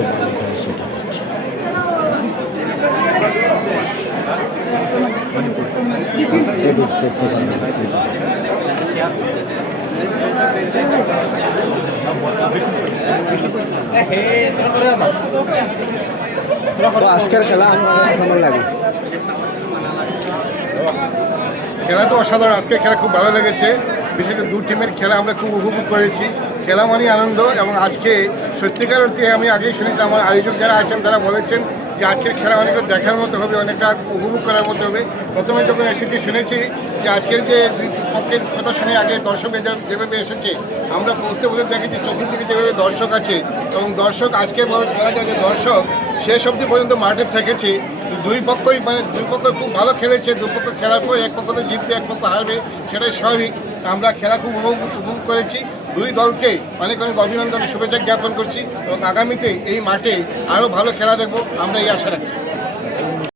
দেখতে পারেন এখানে সেটা ডেবিট দেখতে পারেন। তো আজকের খেলা আমার কেমন লাগে? খেলা তো অসাধারণ, আজকের খেলা খুব ভালো লেগেছে। বিশেষ করে দু টিমের খেলা আমরা খুব উপভোগ করেছি। খেলা মানে আনন্দ, এবং আজকে সত্যিকার অর্থে আমি আগেই শুনেছি, আমার আয়োজক যারা আছেন তারা বলেছেন যে আজকের খেলা অনেকটা দেখার মতো হবে, অনেকটা উপভোগ করার মতো হবে। প্রথমে যখন এসেছি শুনেছি যে আজকের যে দুই পক্ষের কথা শুনে আগে দর্শক যেভাবে এসেছে, আমরা পৌঁছতে বলতে দেখেছি চতুর্দিকে যেভাবে দর্শক আছে, এবং দর্শক আজকে বলা যায় যে দর্শক শেষ অবধি পর্যন্ত মাঠে থেকেছে। দুই পক্ষ খুব ভালো খেলেছে। দু পক্ষ খেলার পর এক পক্ষ তো জিতবে, এক পক্ষ হারবে, সেটাই স্বাভাবিক। আমরা খেলা খুব উপভোগ করেছি। দুই দলকে অনেক অনেক অভিনন্দন, শুভেচ্ছা জ্ঞাপন করছি, এবং আগামীতে এই মাঠে আরও ভালো খেলা দেখব, আমরা এই আশা রাখছি।